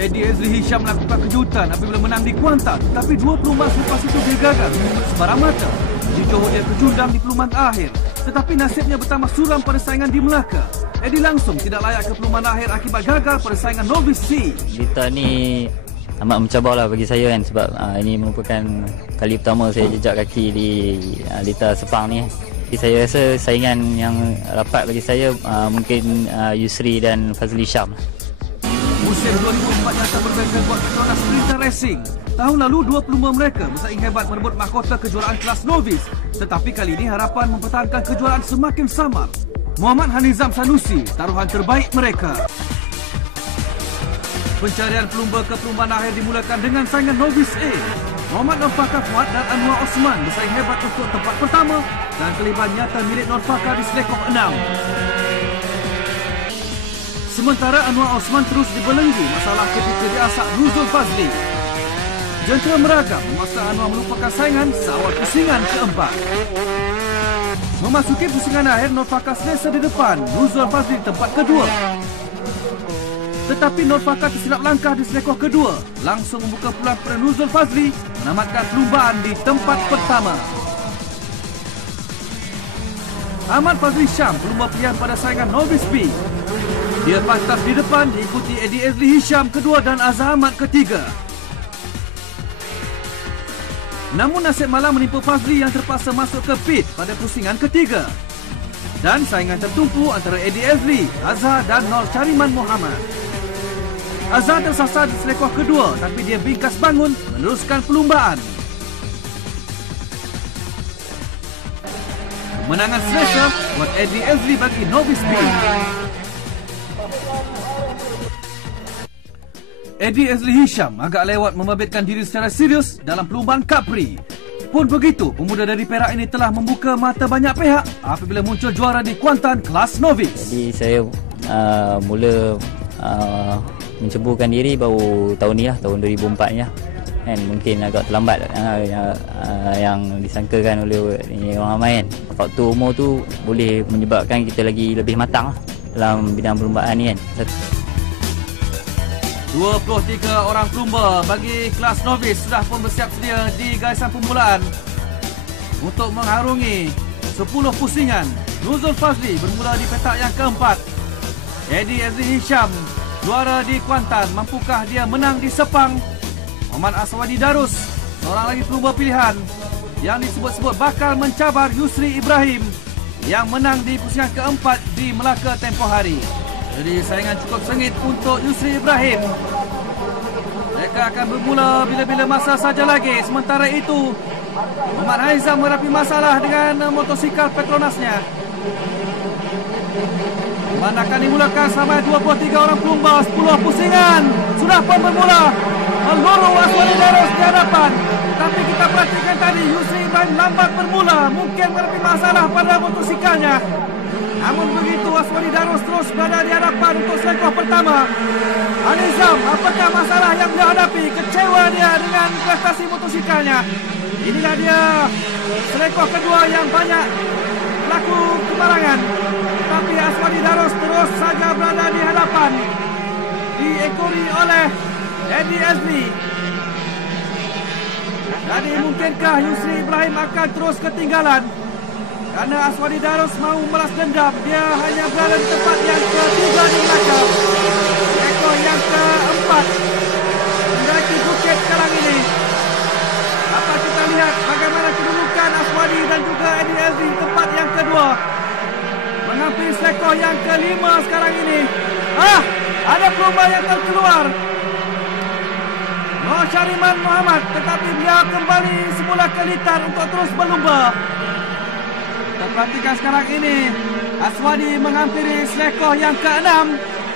Eddie Azli Hisham melakukan kejutan apabila menang di Kuantan, tapi 20 mas lepas itu dia gagal sebarang mata. Di Johor dia terjundang di perlumbaan akhir, tetapi nasibnya bertambah suram pada saingan di Melaka. Eddie langsung tidak layak ke perlumbaan akhir akibat gagal pada saingan Novice C. Lita ni amat mencabarlah bagi saya kan, sebab ini merupakan kali pertama saya jejak kaki di Lita Sepang ni. Jadi saya rasa saingan yang rapat bagi saya mungkin Yusri dan Fazli Syam. Musim 2004 nyata berbeza buat Petronas Sprinter Racing. Tahun lalu, dua pelumba mereka bersaing hebat merebut mahkota kejuaraan kelas novice. Tetapi kali ini harapan mempertahankan kejuaraan semakin samar. Muhammad Hanizam Sanusi, taruhan terbaik mereka. Pencarian pelumba ke perlumbaan akhir dimulakan dengan saingan novice A. Muhammad Nurfaka Fuad dan Anwar Osman bersaing hebat untuk tempat pertama dan kelebihan nyata milik Nurfaka di selekoh 6. Sementara Anwar Osman terus dibelenggu masalah ketika diasak Nuzul Fazli. Jentera meragam memaksa Anwar melupakan saingan seawal pusingan keempat. Memasuki pusingan akhir, Nurfaka selesa di depan, Nuzul Fazli di tempat kedua. Tetapi Nurfaka tersilap langkah di selekoh kedua, langsung membuka peluang kepada Nuzul Fazli menamatkan perlumbaan di tempat pertama. Ahmad Fazli Syam pelumba pilihan pada saingan Novice B. Dia pantas di depan diikuti Eddie Azli Hisham kedua dan Azhar Ahmad ketiga. Namun nasib malam menimpa Fazli yang terpaksa masuk ke pit pada pusingan ketiga. Dan saingan tertumpu antara Eddie Azli, Azhar dan Nur Chariman Muhammad. Azhar tersasar di selekoh kedua tapi dia bingkas bangun meneruskan perlumbaan. Kemenangan selesa buat Eddie Azli bagi Novice B. Eddie Azli Hisham agak lewat membabitkan diri secara serius dalam perlumbaan Capri. Pun begitu, pemuda dari Perak ini telah membuka mata banyak pihak apabila muncul juara di Kuantan kelas novice. Jadi saya mula menceburkan diri baru tahun ni lah, tahun 2004 ni lah. Kan, mungkin agak terlambat yang disangkakan oleh orang ramai kan. Faktor umur tu boleh menyebabkan kita lagi lebih matang lah dalam bidang perlumbaan ni kan. 23 orang pelumba bagi kelas novice sudah pun bersiap sedia di garisan permulaan untuk mengharungi 10 pusingan. Nuzul Fazli bermula di petak yang keempat. Eddie Azli Hisham juara di Kuantan, mampukah dia menang di Sepang? Muhammad Aswadi Darus, seorang lagi pelumba pilihan yang disebut-sebut bakal mencabar Yusri Ibrahim yang menang di pusingan keempat di Melaka tempoh hari. Jadi saingan cukup sengit untuk Yusri Ibrahim. Mereka akan bermula bila-bila masa saja lagi. Sementara itu, Muhammad Haizam menghadapi masalah dengan motosikal Petronasnya. Mana akan dimulakan sampai 23 orang pelumba, 10 pusingan. Sudah pun bermula. Al-Ghuru Aswadi Darus di hadapan. Tapi kita perhatikan tadi, Yusri Ibrahim lambat bermula. Mungkin menghadapi masalah pada motosikalnya. Namun begitu, Aswadi Darus terus berada di hadapan untuk selekoh pertama. Hanizam, apakah masalah yang dia hadapi? Kecewa dia dengan prestasi motosikalnya. Inilah dia selekoh kedua yang banyak berlaku kemalangan. Tapi Aswadi Darus terus saja berada di hadapan, diekori oleh Eddie Azli. Jadi mungkinkah Yusri Ibrahim akan terus ketinggalan? Kerana Aswadi Darus mahu melas dendam. Dia hanya berada di tempat yang ketiga di Melaka. Ekor yang keempat mendaki bukit sekarang ini. Dapat kita lihat bagaimana kedudukan Aswadi dan juga Eddie Azli di tempat yang kedua. Menghampiri selekoh yang kelima sekarang ini. Ada pelumba yang terkeluar. Nur Chariman Muhammad, tetapi dia kembali semula ke litar untuk terus berlumba. Perhatikan sekarang ini, Aswadi menghampiri selekoh yang ke-6.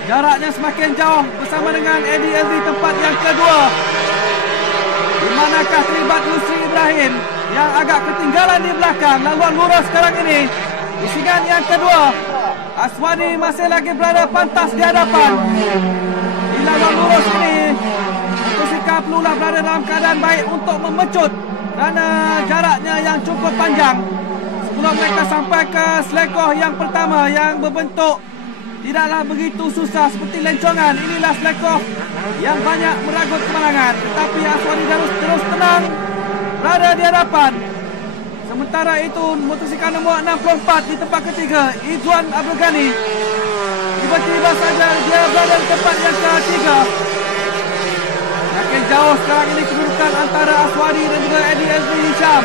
Jaraknya semakin jauh bersama dengan Eddie Azli tempat yang kedua. Di manakah terlibat Yusri Ibrahim yang agak ketinggalan di belakang. Laluan lurus sekarang ini. Pusingan yang kedua. Aswadi masih lagi berada pantas di hadapan. Di laluan lurus ini, motosikal perlulah berada dalam keadaan baik untuk memecut kerana jaraknya yang cukup panjang. Sebelum mereka sampai ke selekoh yang pertama yang berbentuk tidaklah begitu susah seperti lencongan. Inilah selekoh yang banyak meragut kemenangan. Tetapi Aswadi Darus terus tenang berada di hadapan. Sementara itu motosikal nombor 64 di tempat ketiga, Izwan Abdul Ghani. Tiba-tiba saja dia berada di tempat yang ketiga. Makin jauh sekarang ini kedudukan antara Aswadi dan juga Eddie Azmi Hisham.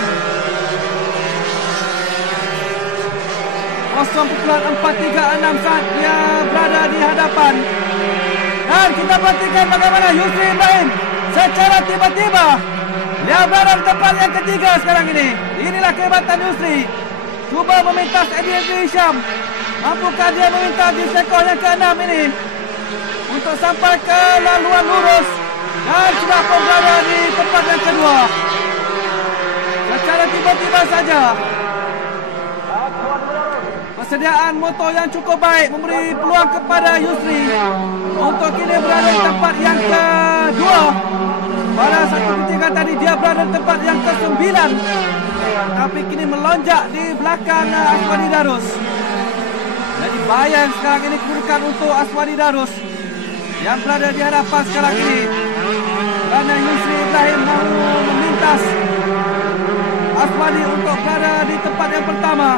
0.436 saat dia berada di hadapan. Dan kita perhatikan bagaimana Yusri Ibrahim secara tiba-tiba dia berada di tempat yang ketiga sekarang ini. Inilah kehebatan Yusri. Cuba memintas Eddie Azmi Hisham. Mampukah dia memintas di selekoh yang ke-6 ini untuk sampai ke laluan lurus. Dan sudah pun berada di tempat yang kedua. Secara tiba-tiba saja persediaan motor yang cukup baik memberi peluang kepada Yusri untuk kini berada di tempat yang kedua. Pada satu ketika tadi dia berada di tempat yang ke-9, tapi kini melonjak di belakang Aswadi Darus. Jadi bayang sekarang ini kedudukan untuk Aswadi Darus yang berada di hadapan sekarang ini, kerana Yusri Ibrahim mahu memintas Aswadi untuk berada di tempat yang pertama.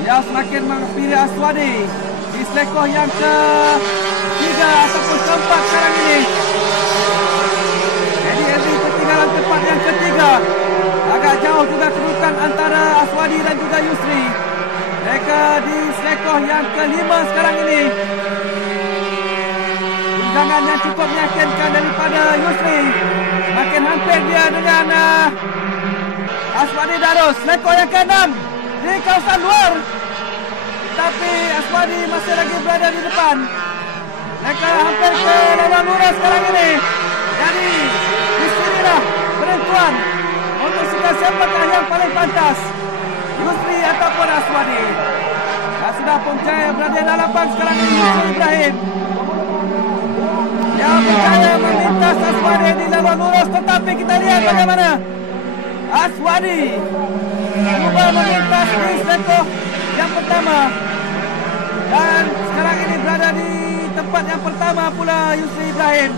Dia semakin menghampiri Aswadi di selekoh yang ke-3 ataupun ke-4 sekarang ini. Jadi Eddie ketinggalan tempat yang ketiga. Agak jauh juga kedudukan antara Aswadi dan juga Yusri. Mereka di selekoh yang ke-5 sekarang ini. Tunjangan yang cukup meyakinkan daripada Yusri. Makin hampir dia dengan Aswadi Darus. Selekoh yang ke-6 di kawasan luar. Tapi Aswadi masih lagi berada di depan. Mereka hampir ke laluan lurus sekarang ini. Jadi di sinilah penentuan untuk siapakah yang paling pantas, Yusri ataupun Aswadi. Dan sudah pun berjaya berada di hadapan sekarang ini Yusri Ibrahim. Dia berjaya memintas Aswadi di laluan lurus. Tetapi kita lihat bagaimana Aswadi cuba memintas di selekoh yang pertama. Dan sekarang ini berada di tempat yang pertama pula Yusri Ibrahim.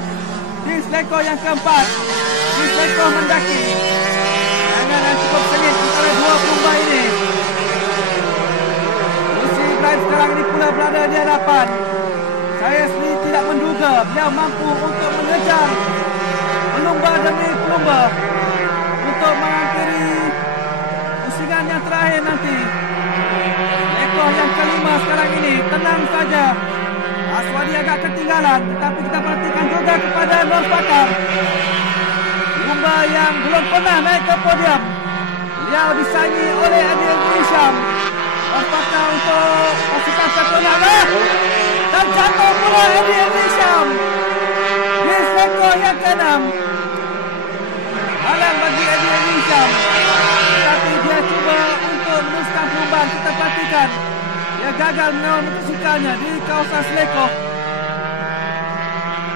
Di selekoh yang keempat, di selekoh mendaki. Jangan cukup sengit antara dua pelumba ini. Yusri Ibrahim sekarang ini pula berada di hadapan. Saya sendiri tidak menduga dia mampu untuk mengejar pelumba demi pelumba untuk menghampiri pusingan yang terakhir nanti. Selekoh yang kelima sekarang ini tenang saja. Aswadi agak ketinggalan, tetapi kita perhatikan juga kepada Nur Fakar, pelumba yang belum pernah naik ke podium. Beliau disaingi oleh Eddie Azmi Hisham. Nur Fakar untuk pasukan Petronas dan jatuh pula Eddie Azmi Hisham di selekoh yang ke-6. Halang bagi Eddie Azmi Hisham, tetapi dia cuba untuk meneruskan perlombaan. Kita perhatikan dia gagal mengawal motosikalnya di kawasan selekoh,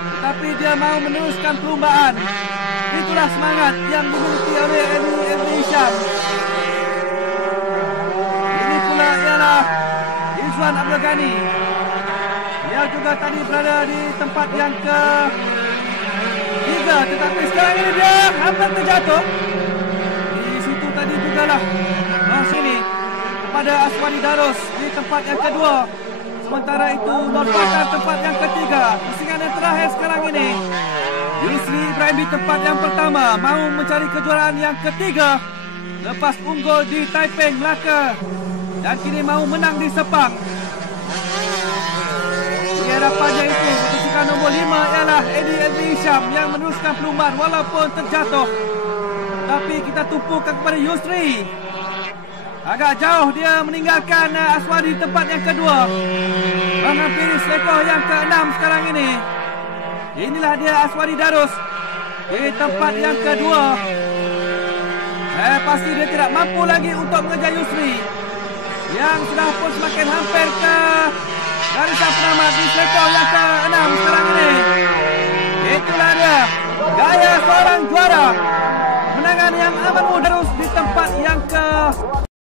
tetapi dia mahu meneruskan perlombaan. Itulah semangat yang dimiliki oleh Eddie Azmi Hisham. Ini pula ialah Izwan Abdul Ghani. Dia juga tadi berada di tempat yang ke-3, tetapi sekarang ini dia hampir terjatuh. Di situ tadi jugalah sini kepada Aswadi Darus di tempat yang kedua. Sementara itu Nur Fakar tempat yang ketiga. Pusingan yang terakhir sekarang ini Yusri Ibrahim di tempat yang pertama, mahu mencari kejuaraan yang ketiga lepas unggul di Taiping, Melaka, dan kini mahu menang di Sepang. Di hadapannya itu motosikal nombor 5 ialah Eddie Azmi Hisham yang meneruskan perlombaan walaupun terjatuh. Tapi kita tumpukan kepada Yusri. Agak jauh dia meninggalkan Aswadi di tempat yang kedua, menghampiri selekoh yang ke-6 sekarang ini. Inilah dia Aswadi Darus di tempat yang kedua. Pasti dia tidak mampu lagi untuk mengejar Yusri yang sudah pun semakin hampir ke garisan penamat di selekoh yang ke-6 sekarang ini. Itulah dia gaya seorang juara, menangan yang amat mudah di tempat yang ke